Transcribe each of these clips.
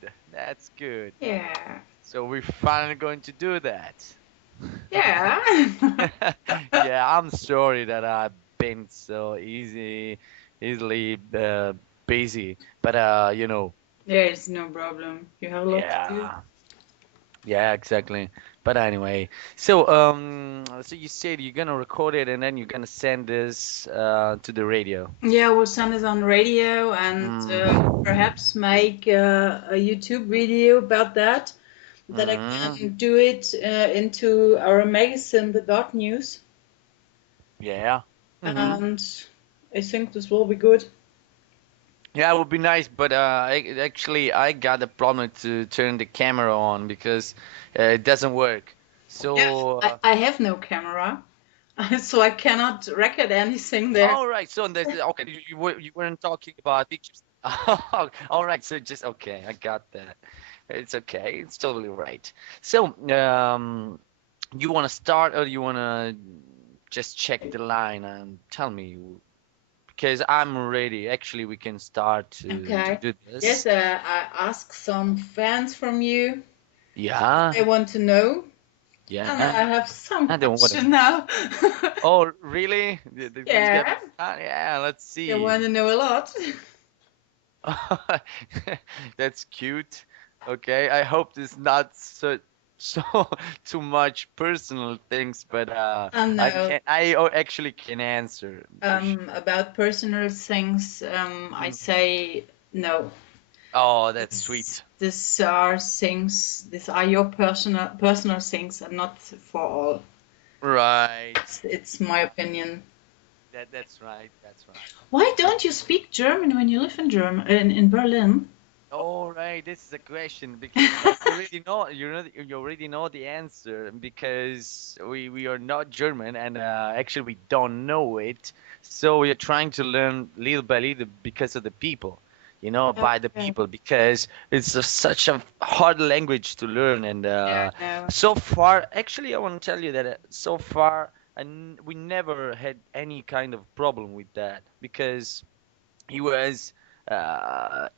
good. That's good. Yeah. So we're finally going to do that. Yeah. Yeah, I'm sorry that I've been so easily busy, but There's no problem. You have a lot to do. yeah, yeah, exactly. But anyway, so you said you're gonna record it and then you're gonna send this to the radio. Yeah, we'll send it on radio and Mm. perhaps make a YouTube video about that. That I Mm. can do it into our magazine, The Dot News, Yeah. Mm-hmm. and I think this will be good. Yeah, it would be nice, but actually, I got a problem to turn the camera on because it doesn't work. Yeah, So, I have no camera, so I cannot record anything there. all right. So, okay, you weren't talking about pictures. All right. So, just okay. I got that. It's okay. It's totally right. So, you want to start or you want to just check the line and tell me? Because I'm ready. Actually, we can start to Okay. do Yes, this. I asked some fans from you. Yeah. They want to know, and Yeah. I have some I don't want to. question now. Oh, really? There's gonna Yeah, be fun? Yeah, let's they want see. to know a lot. That's cute. Okay, I hope this not so too much personal things, but I know. actually can answer for sure. About personal things, I Mm. say no. Oh, that's It's, sweet. these are things. These are your personal things, and not for all. Right. It's my opinion. That's right. That's right. Why don't you speak German when you live in in Berlin? All right, this is a question because but you already know the answer because we are not German and actually we don't know it. So we are trying to learn little by little because of the people, by the Okay. people because it's such a hard language to learn and Yeah, no. so far actually I want to tell you that so far we never had any kind of problem with that because he was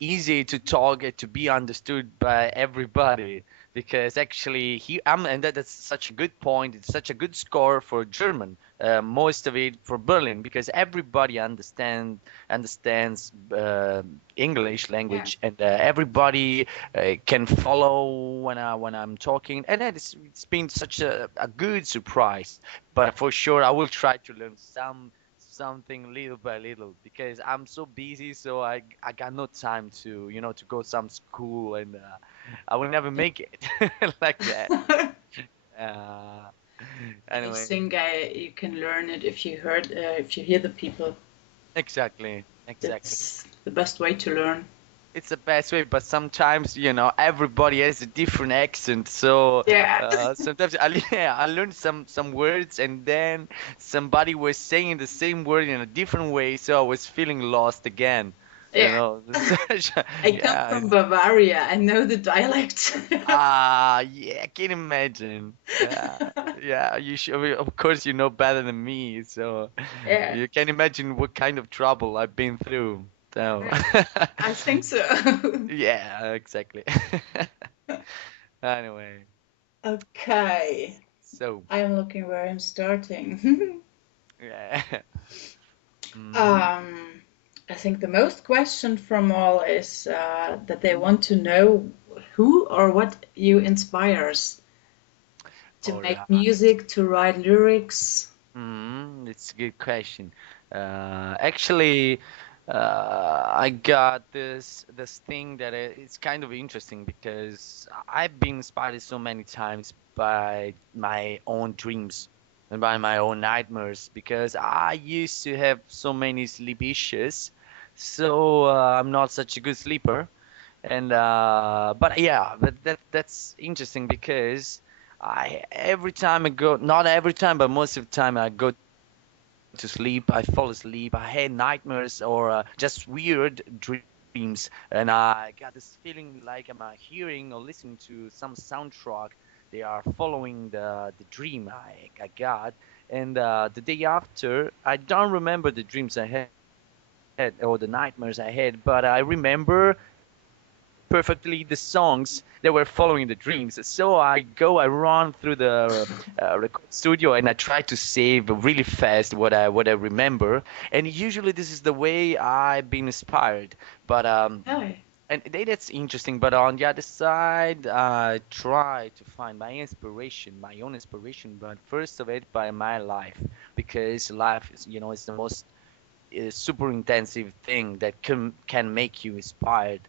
easy to talk and to be understood by everybody because actually and that's such a good point. It's such a good score for German, most of it for Berlin because everybody understands English Yeah. language and everybody can follow when I'm talking and it's been such a good surprise. But for sure, I will try to learn something little by little because I'm so busy, so I got no time to go some school and I will never make it like that. Uh, I anyway, think you can learn it if you hear the people. exactly, exactly. That's the best way to learn. It's the best way, but sometimes everybody has a different accent, so Yeah. sometimes yeah, I learned some words and then somebody was saying the same word in a different way, so I was feeling lost again. You Yeah. know, I come yeah, from Bavaria. I know the dialect. yeah, I can imagine. Yeah, yeah, you should, of course, you know better than me, so Yeah. you can imagine what kind of trouble I've been through. So, I think so. yeah, exactly. Anyway, Okay. so, I am looking where I'm starting. yeah. Hmm. um, I think the most question from all is that they want to know who or what you inspires to All make right. music, to write lyrics. It's a good question. Actually, I got this thing that it's kind of interesting because I've been inspired so many times by my own dreams and by my own nightmares because I used to have so many sleep issues, so I'm not such a good sleeper. And but yeah, but that's interesting because I every time I go, not every time, but most of the time I go to sleep, I fall asleep. I had nightmares or just weird dreams, and I got this feeling like I'm hearing or listening to some soundtrack. They are following the dream I got, and the day after, I don't remember the dreams I had or the nightmares I had, but I remember perfectly the songs that were following the dreams. So I run through the record studio and I try to save really fast what I remember. And usually this is the way I've been inspired. But Okay. and that's interesting. But on the other side, I try to find my inspiration, my own inspiration. But first of it, by my life, because life is, is the most super intensive thing that can make you inspired.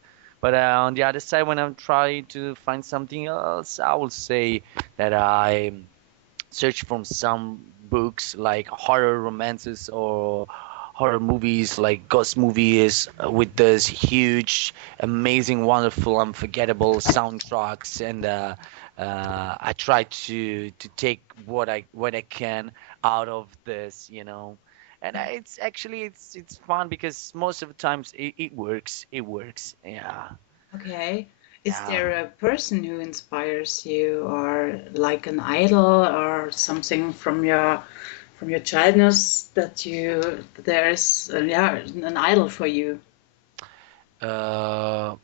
But on the other side, when I'm trying to find something else, I will say that I search from some books like horror romances or horror movies like ghost movies with those huge, amazing, wonderful, unforgettable soundtracks, and I try to take what I can out of this. And it's actually it's fun because most of the times it works. It works. Yeah. Okay. Is Yeah. there a person who inspires you, or like an idol, or something from your childhood that there's yeah, an idol for you? Uh,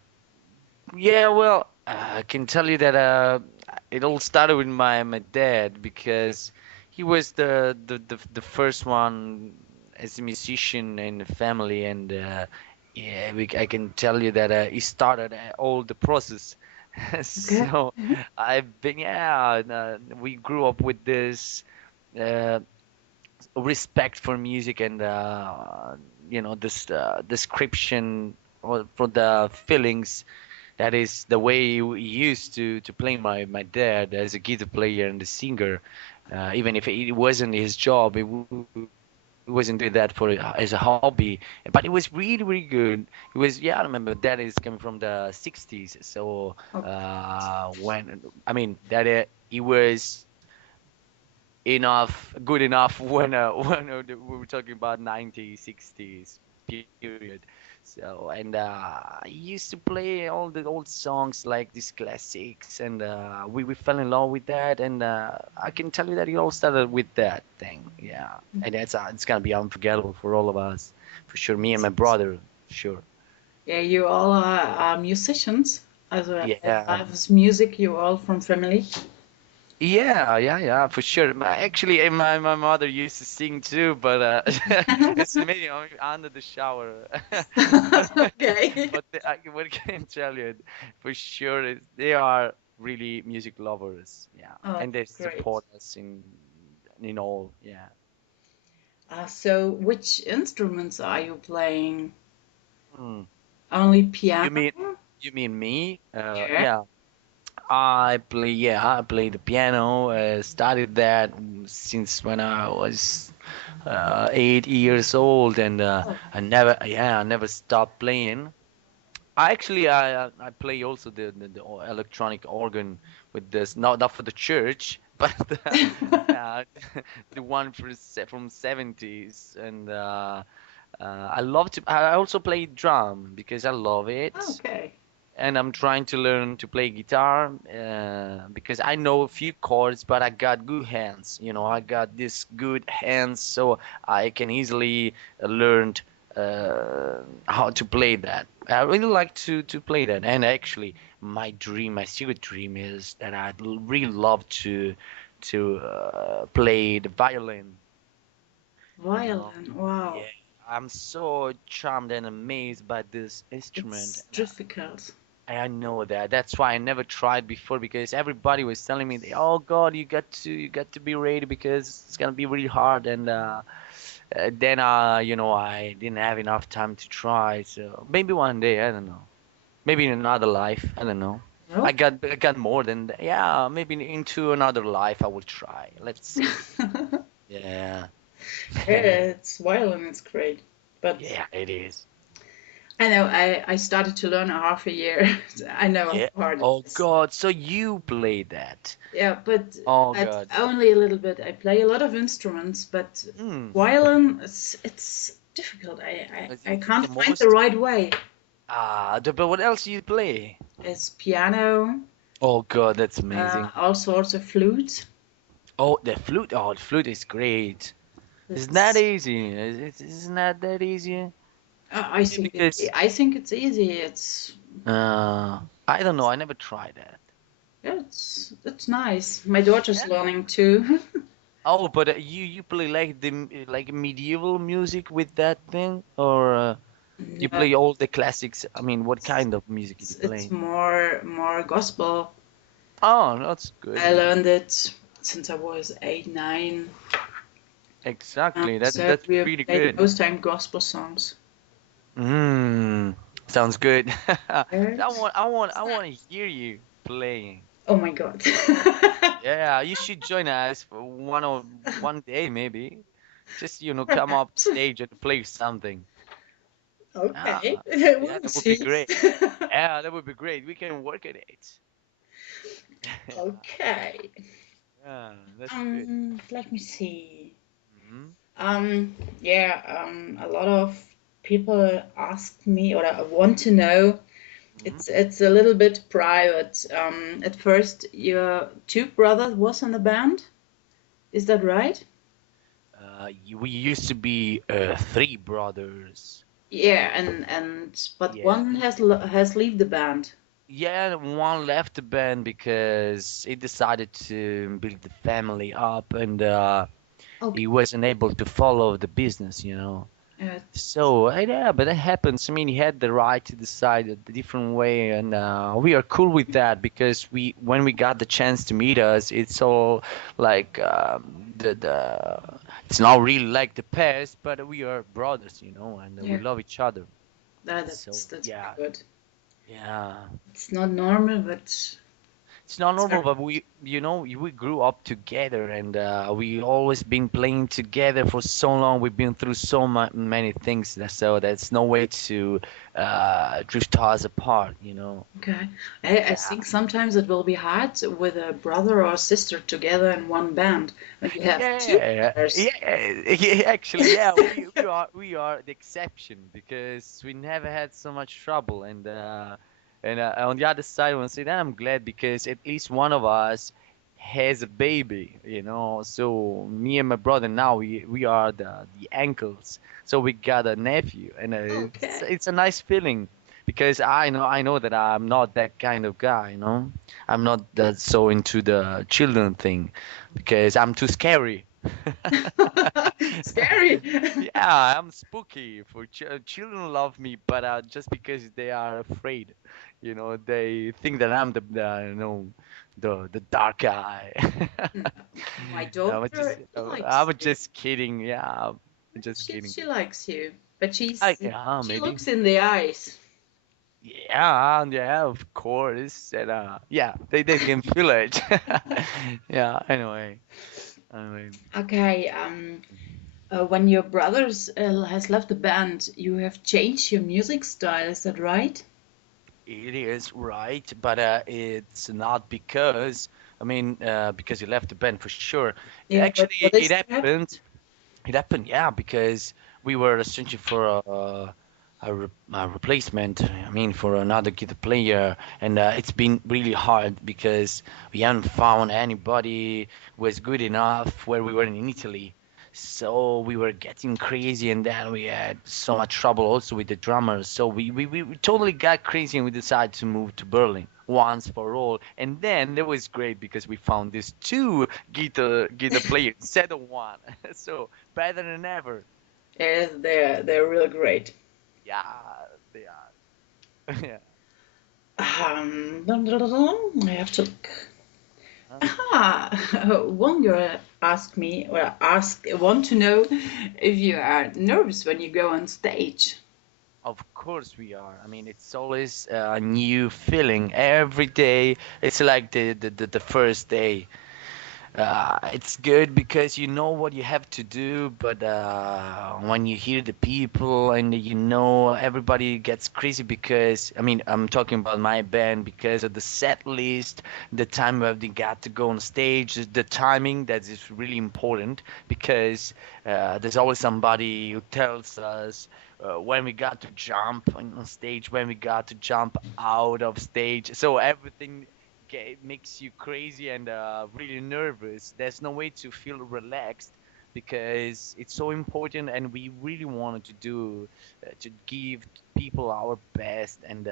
Yeah, well, I can tell you that it all started with my dad because he was the first one as a musician in the family, and yeah, I can tell you that he started all the process. Okay. So I've been yeah, we grew up with this uh, respect for music and this description for the feelings that is the way he used to play my dad as a guitar player and a singer. Even if it wasn't his job, he wasn't doing that for as a hobby. But it was really, really good. It was, yeah, I remember that is coming from the 60s. So Oh, when, I mean, that he was good enough when we were talking about 90s, 60s period. So and I used to play all the old songs like these classics, and we fell in love with that. And I can tell you that it all started with that thing. Yeah, and it's gonna be unforgettable for all of us, for sure. Me and my brother, sure. yeah, you all are musicians. Also, Yeah. loves music. You all from family. Yeah, yeah, yeah, for sure. Actually, my mother used to sing too, but it's maybe only under the shower. But Okay. what can I tell you? For sure, they are really music lovers. Yeah, Oh, and they great. support us in all. Yeah. So, which instruments are you playing? Hmm. Only You piano? mean you mean me? Yeah. Yeah. I play the piano. Started that since when I was 8 years old, and Oh, I never stopped playing. I play also the electronic organ with this, not for the church, but uh, the one from 70s, and I love to. I also play drum because I love it, okay. and I'm trying to learn to play guitar because I know a few chords, but I got good hands. I got this good hands, so I can easily learn how to play that. I really like to play that, and actually, my secret dream is that really love to play the violin. You know, Violin. Wow. yeah, I'm so charmed and amazed by this instrument. It's difficult. I know that. That's why I never tried before because everybody was telling me, "Oh God, you got to be ready because it's gonna be really hard." And then I didn't have enough time to try. So maybe one day, I don't know. Maybe in another life, I don't know. Okay. I got more than that. Yeah, maybe into another life I will try. Let's see. Yeah. Yeah, it's violin. It's great. But Yeah, it is. I know I started to learn a half a year. I know Yeah. how hard it Oh is. God, so you played that? Yeah, Oh but God. only a little bit. I play a lot of instruments, but Hmm. violin it's difficult. I It's can't the find the most. right way. But what else you play? It's piano, Oh God, that's amazing. all sorts of flute. Oh, the flute. Oh, the flute is great. It's not It's easy. It's not that easy. I Yeah, think because I think it's easy. It's Uh, I don't know. I never tried that. Yeah, it's nice. My daughter's learning too. Oh, but you play like like medieval music with that thing, or you No, play all the classics? I mean, what kind of music do you it's play? more gospel. Oh, that's I good. learned it since I was 8, 9. Exactly. So That's we pretty played good. most time gospel songs. Sounds good. Right? I want to hear you playing. Oh my God. Yeah, you should join us for one day maybe. Just come up Perhaps. stage and play something. Ah, Okay. yeah, We'll that would be see. great. Yeah, that would be great. We can work at it. Okay. Yeah, that's good. Let me see. Hmm. Yeah, a lot of people ask me or want to know. Hmm. It's a little bit private. At first, your two brothers was in the band. Is that right? We used to be three brothers. Yeah, and but Yeah. one has leave the band. Yeah, one left the band because he decided to build the family up and he Okay. wasn't able to follow the business. Uh, So, yeah, but that happens. I mean, he had the right to decide a different way, and we are cool with that because when we got the chance to meet us, it's all like it's not really like the past, but we are brothers, and we yeah, love each other. So, that's very yeah, good. yeah. It's not normal, but It's not it's normal, very but we grew up together and we always been playing together for so long. We've been through so many things, so there's no way to drift us apart. okay. I Yeah. think sometimes it will be hard with a brother or sister together in one band when you have two Yeah, brothers. yeah, actually, yeah, we are the exception because we never had so much trouble, and on the other side, I want to say that I'm glad because at least one of us has a baby. So me and my brother now we are the uncles, so we got a nephew, and it's Okay. it's a nice feeling because I know that I'm not that kind of guy. I'm not that so into the children thing because I'm too scary. Scary. Yeah, I'm spooky. For children love me, but just because they are afraid, they think that I'm the dark guy. No, my I was just daughter I likes was you. just kidding. Yeah, I'm just kidding. She likes you, but Yeah, she maybe. looks in the eyes. Yeah, of course. And yeah, they can feel it. Yeah. Anyway. Okay. When your brothers has left the band, you have changed your music style. Is that right? It is right, but it's not because because he left the band for sure. Yeah. Actually, What it is that happened? happened. It happened, yeah, because we were searching for a replacement. I mean, for another guitar player, and it's been really hard because we haven't found anybody who was good enough where we were in Italy. So we were getting crazy, and then we had so much trouble also with the drummers. So we totally got crazy, and we decided to move to Berlin once for all. And then that was great because we found these two guitar players instead of one. So better than ever. Yes, they're real great. Yeah, they are. Yeah. Dun, dun, dun, dun. I have to look. Ah, one girl asked me, or want to know if you are nervous when you go on stage. Of course we are. I mean, it's always a new feeling every day. It's like the first day. It's good because you know what you have to do, but when you hear the people and everybody gets crazy because I mean I'm talking about my band because of the set list, the time where they got to go on stage, the timing that is really important because there's always somebody who tells us when we got to jump on stage, when we got to jump out of stage, so everything it makes you crazy and really nervous. There's no way to feel relaxed because it's so important, and we really wanted to give people our best. And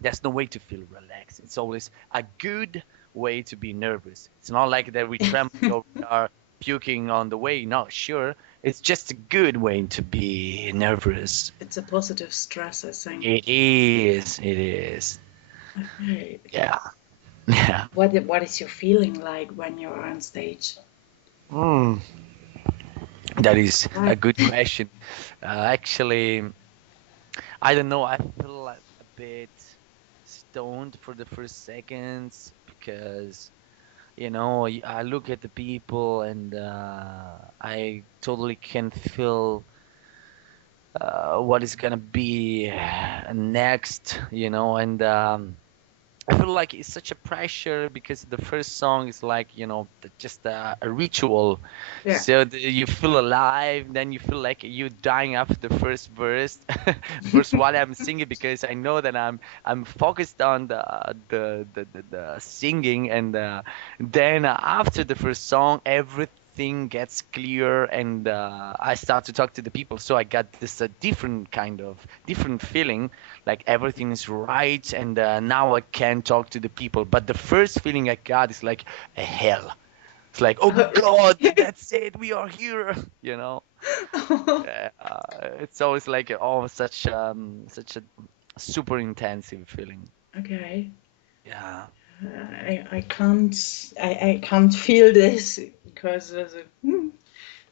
there's no way to feel relaxed. It's always a good way to be nervous. It's not like that we tremble or we are puking on the way. No, sure. It's just a good way to be nervous. It's a positive stress, I think. It is. It is. Okay. Yeah. Yeah. What is your feeling like when you're on stage? Mm, that is a Right. good question. Actually, I don't know. I feel like a bit stoned for the first seconds because I look at the people and I totally can feel what is gonna be next, and I feel like it's such a pressure because the first song is like, just a ritual. Yeah. So you feel alive, then you feel like you dying after the first verse, verse while I'm singing because I know that I'm focused on the singing, and then after the first song, everything gets clear, and I start to talk to the people. So I got this different kind of different feeling like everything is right and now I can talk to the people. But the first feeling I got is like a hell. It's like, oh God, that's it, we are here. You know, it's always like oh such a super intensive feeling. Okay. Yeah. I can't feel this because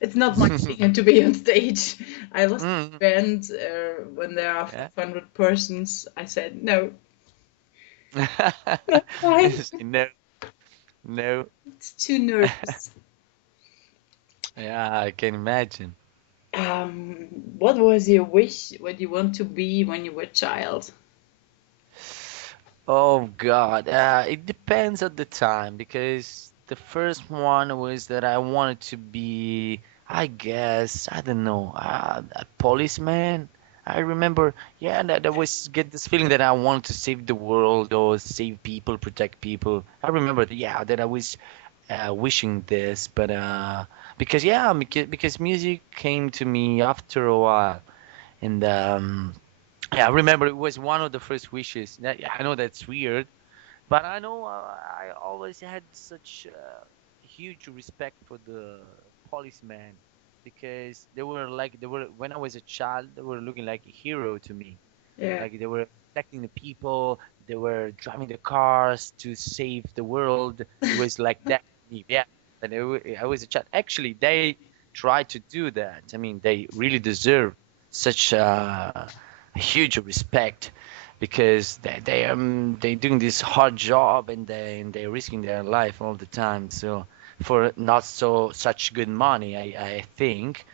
it's not my thing to be on stage. I was in Mm, a band when there are yeah. 500 persons. I said no, not fine. No, no. It's too nervous. Yeah, I can imagine. What was your wish? What you want to be when you were a child? Oh God, it depends at the time because the first one was that I wanted to be, I guess, I don't know, a policeman. I remember, yeah, that was get this feeling that I wanted to save the world or save people, protect people. I remember, yeah, that I was wishing this, but because yeah, because music came to me after a while, and yeah, I remember it was one of the first wishes. Yeah, I know that's weird, but I know I always had such huge respect for the policemen because they were when I was a child, they were looking like a hero to me. Yeah. Like they were protecting the people, they were driving the cars to save the world. It was like that to me. Yeah, and I was a child. Actually, they tried to do that. I mean, they really deserve such huge respect because they doing this hard job and they're risking their life all the time. So for not so such good money, I think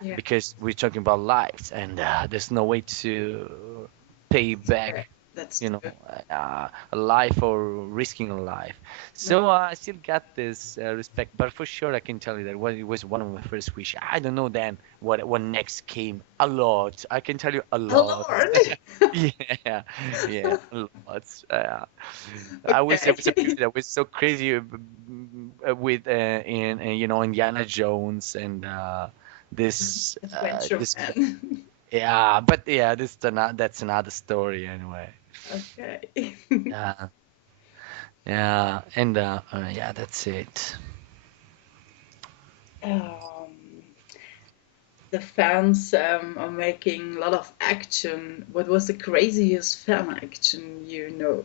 Yeah. because we're talking about lives and there's no way to pay Yeah. back That's true. a life or risking a life. No. So I still got this respect, but for sure I can tell you that it was one of my first wish. I don't know then what next came. A lot. I can tell you a Oh lot. Lord. Yeah, yeah, a lot. I was a Okay. period I was so crazy with in Indiana Jones and Adventure this man. yeah, but yeah, that's another story anyway. Okay. Yeah, yeah, and yeah, that's it. Um, the fans are making a lot of action. What was the craziest fan action you know?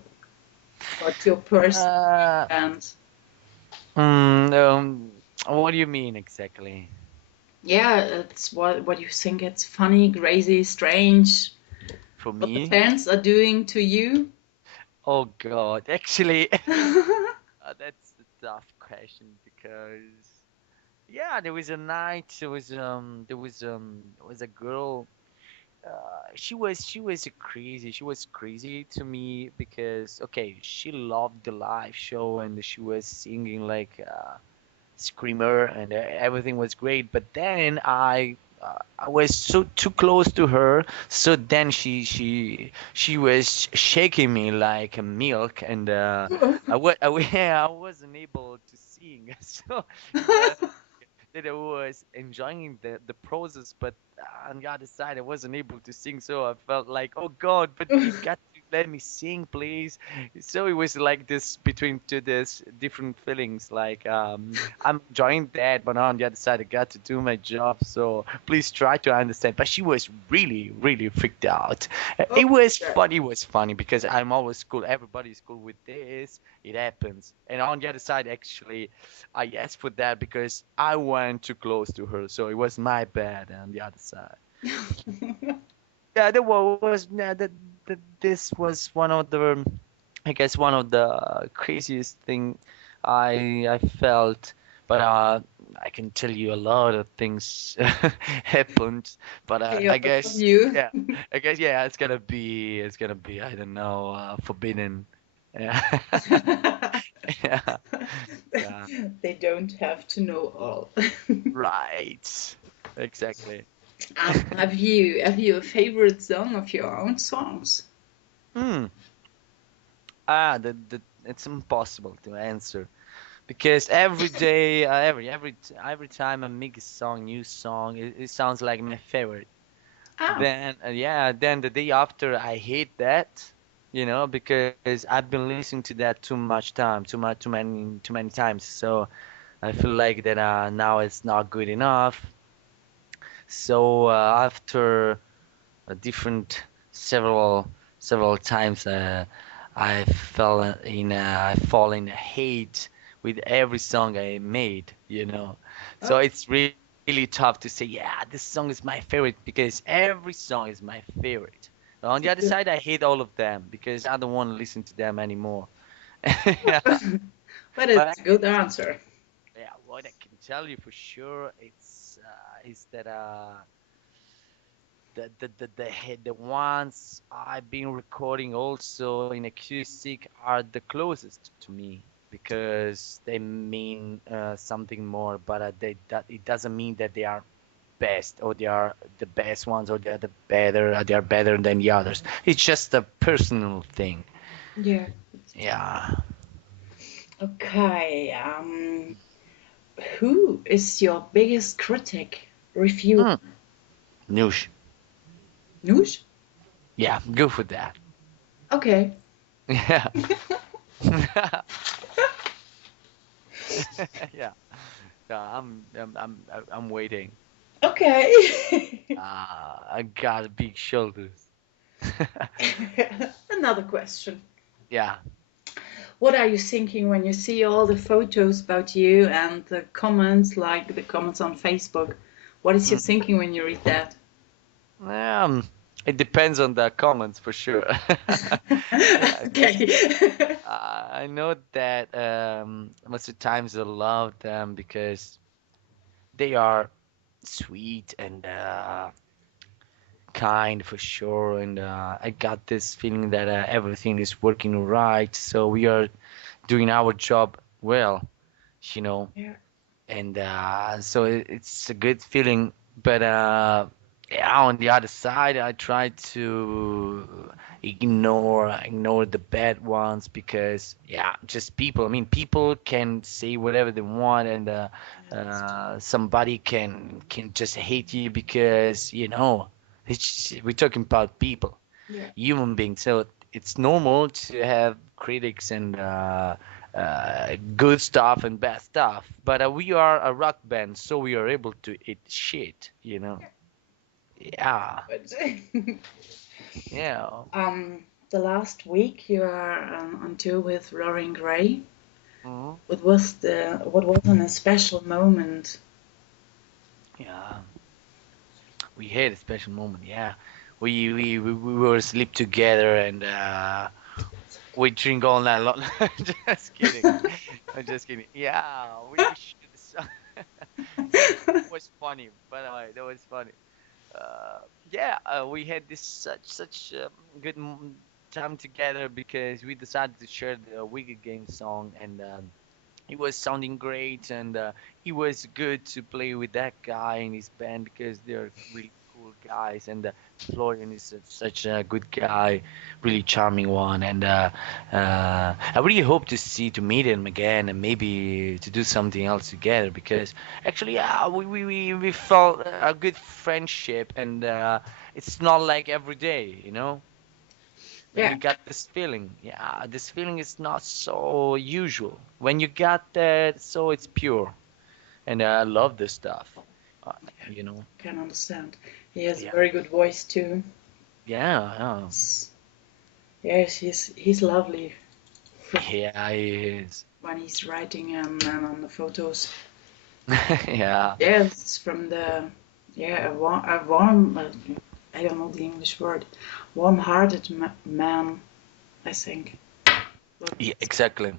What your person Uh, fans? what do you mean exactly? Yeah, it's what you think it's funny, crazy, strange. For What the me? fans are doing to you? Oh God, actually, that's a tough question because yeah, there was a night. There was a girl. She was crazy. She was crazy to me because okay, she loved the live show and she was singing like screamer and everything was great. But then I was so too close to her, so then she was shaking me like a milk, and yeah, I wasn't able to sing. So that I was enjoying the process, but on the other side, I wasn't able to sing. So I felt like, oh God, but you got to. let me sing, please. So it was like this between two this different feelings. Like I'm enjoying that, but on the other side, I got to do my job. So please try to understand. But she was really, really freaked out. It was Okay. funny. It was funny because I'm always cool. Everybody's cool with this. It happens. And on the other side, actually, I asked for that because I went too close to her. So it was my bad on the other side. Yeah, there was yeah, this was one of the I guess one of the craziest thing I felt, but I can tell you a lot of things happened, but Okay, I but from guess you. yeah, I guess yeah, it's gonna be I don't know forbidden. Yeah, yeah, yeah, They don't have to know all. right, exactly. Have you a favorite song of your own songs? Hmm. It's impossible to answer because every day, every time I make a song, new song, it sounds like my favorite. Ah, Then yeah, then the day after I hate that, because I've been listening to that too much time, too many times. So I feel like that now it's not good enough. So after a different several several times I fall in hate with every song I made. So oh, it's really tough to say, yeah, this song is my favorite because every song is my favorite. But on the other side, I hate all of them because I don't want to listen to them anymore. Yeah, but but it's a good answer. yeah, what I can tell you for sure it's is that the ones I've been recording also in acoustic are the closest to me because they mean something more, but that it doesn't mean that they are best or they are the best ones or they are better than the others. It's just a personal thing. Yeah. Yeah. Okay. Who is your biggest critic? Reviewer? Mm. Noosh. Noosh? Yeah, go for that. Okay. Yeah. Yeah. Yeah, I'm waiting. Okay. I got big shoulders. Another question. Yeah. What are you thinking when you see all the photos about you and the comments, like the comments on Facebook? What is your Mm. thinking when you read that? Um, it depends on the comments for sure. Yeah, Okay. I know that most of the times I love them because they are sweet and kind for sure, and I got this feeling that everything is working right, so we are doing our job well, you know. Yeah. And so it's a good feeling. But yeah, on the other side, I try to ignore the bad ones because yeah, just people. I mean, people can say whatever they want, and Yeah, that's true. somebody can just hate you because we're talking about people, Yeah. human beings. So it's normal to have critics and good stuff and bad stuff. But we are a rock band, so we are able to eat shit. Yeah, But yeah. the last week you are on tour with Roaring Gray. Mhm. What was a special moment? Yeah. We had a special moment. Yeah, we were asleep together and we drink all night long. Just kidding. I'm just kidding. Yeah, we should. That was funny. By the way, that was funny. Yeah, we had this such good time together because we decided to share the Wicked Game song, and it was sounding great, and it was good to play with that guy and his band because they're really cool guys, and Florian is such a good guy, really charming one, and I really hope to meet him again and maybe to do something else together because actually, yeah, we felt a good friendship, and it's not like every day. when Yeah, you got this feeling. Yeah, this feeling is not so usual. When you got that, so it's pure, and I love this stuff. Uh, you know. can understand. He has a Yeah. very good voice too. Yeah. Yeah. It's, yes, he's lovely Yeah, it is. when he's writing and on the photos. Yeah. Yes, from the a warm I don't know the English word, warm-hearted man, I think. But Yeah, exactly.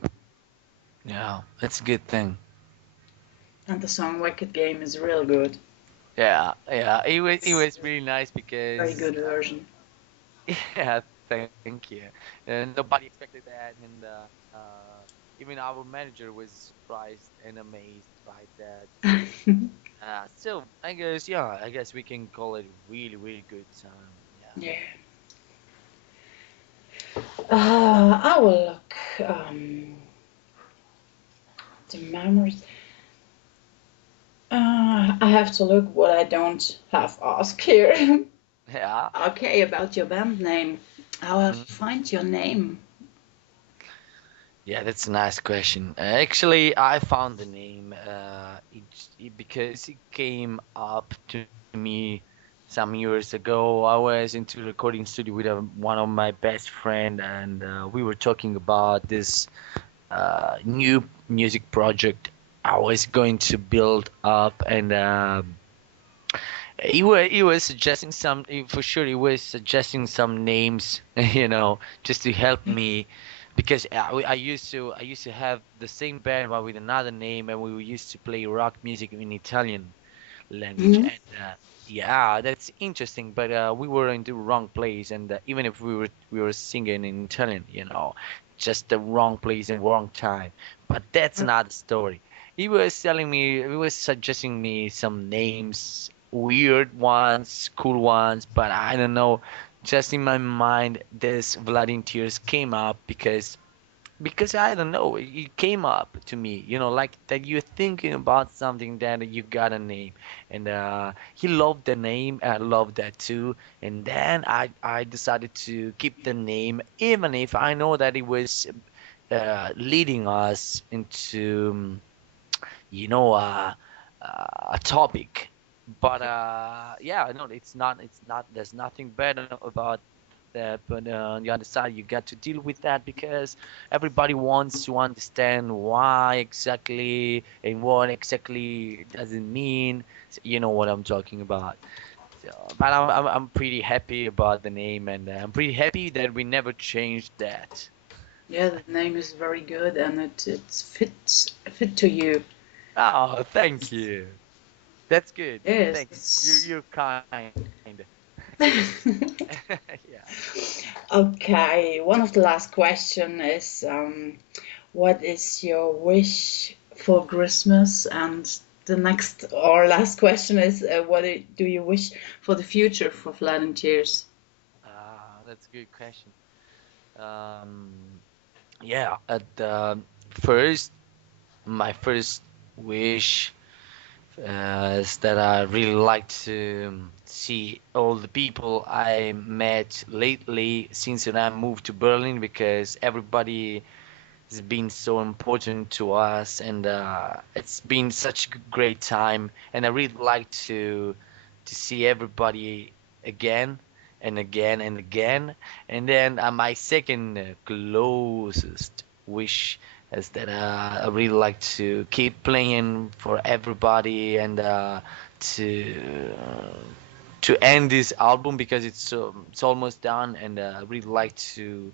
Yeah, that's a good thing. and the song "Wicked Game" is real good. Yeah, yeah. It was It's really nice a very because good version. yeah, thank you. Nobody expected that, and even our manager was surprised and amazed by that. So I guess we can call it a really, really good time. Yeah. Yeah. I will look. The memories. I have to look what I don't have asked here. Yeah. Okay, about your band name. How have Mhm. you find your name? Yeah, that's a nice question. Actually, I found the name because it came up to me some years ago. I was into the recording studio with one of my best friend, and we were talking about this new music project I was going to build up, and he was suggesting for sure he was suggesting some names, just to help me because I used to have the same band but with another name, and we used to play rock music in Italian language, Hmm. and yeah, that's interesting, but we were in the wrong place, and even if we were singing in Italian, just the wrong place and wrong time. But that's another story. He was suggesting me some names, weird ones, cool ones, but I don't know. Just in my mind, this volunteers came up because I don't know, it came up to me, like that you're thinking about something that you got a name, and he loved the name, I loved that too, and then I decided to keep the name, even if I know that it was leading us into you know uh, a topic, but yeah, no, it's not there's nothing better about that, but on the other side you got to deal with that because everybody wants to understand why exactly and what exactly does it mean. So you know what I'm talking about. So, but I'm pretty happy about the name, and I'm pretty happy that we never changed that. Yeah, the name is very good and it fits fit to you. Oh, thank you. That's good. Yes, Thank you. You're it's you're kind. Yeah. okay. One of the last question is what is your wish for Christmas? And the next or last question is what do you wish for the future for Vlad and Tears? That's a good question. Um, yeah, at first, my first wish is that I really like to see all the people I met lately since that I moved to Berlin, because everybody has been so important to us, and it's been such a great time, and I really like to see everybody again and again and again. And then my second closest wish is that I really like to keep playing for everybody, and to to end this album because it's almost done, and I really like to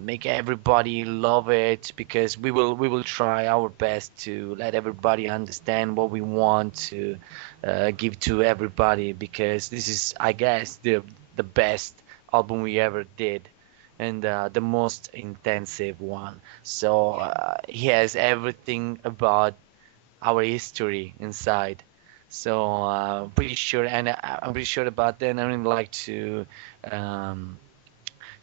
make everybody love it, because we will try our best to let everybody understand what we want to give to everybody, because this is, I guess, the best album we ever did, and the most intensive one. So he has everything about our history inside. So I'm pretty sure, and I'm pretty sure about that. And I really like um,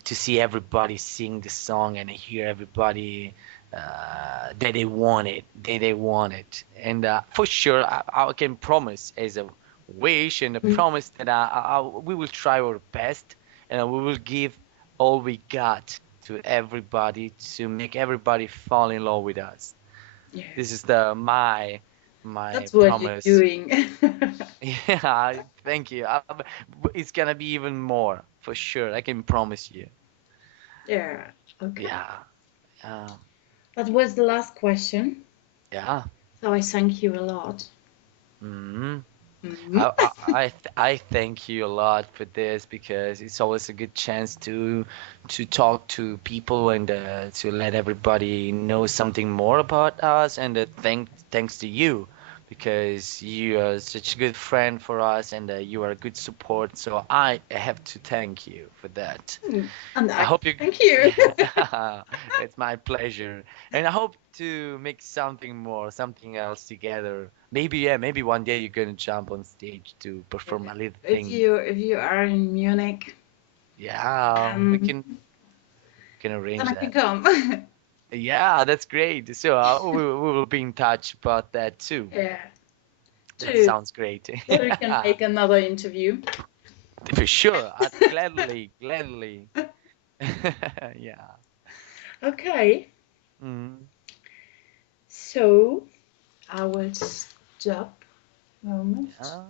to see everybody sing the song and hear everybody that they want it, and for sure I can promise as a wish and a promise that we will try our best, and we will give all we got to everybody to make everybody fall in love with us. Yeah, This is the my that's what you're promise. doing. Yeah, thank you. It's gonna be even more for sure. I can promise you. Yeah. Okay. Yeah. Um, That was the last question. yeah. So I thank you a lot. hmm Hmm. I thank you a lot for this because it's always a good chance to talk to people and to let everybody know something more about us and thanks to you because you are such a good friend for us and you are a good support. So I have to thank you for that. And I I hope you. thank you. Yeah, it's my pleasure. And I hope to make something more, something else together. Maybe, yeah, maybe one day you're gonna jump on stage to perform a little thing. If you are in Munich, Yeah, um, we can then arrange I can that. come. Yeah, that's great. So we will be in touch about that too. Yeah. That True. sounds great. So we can make another interview. For sure. I'd gladly, gladly. Yeah. Okay. Mm. So I will stop a moment. Yeah.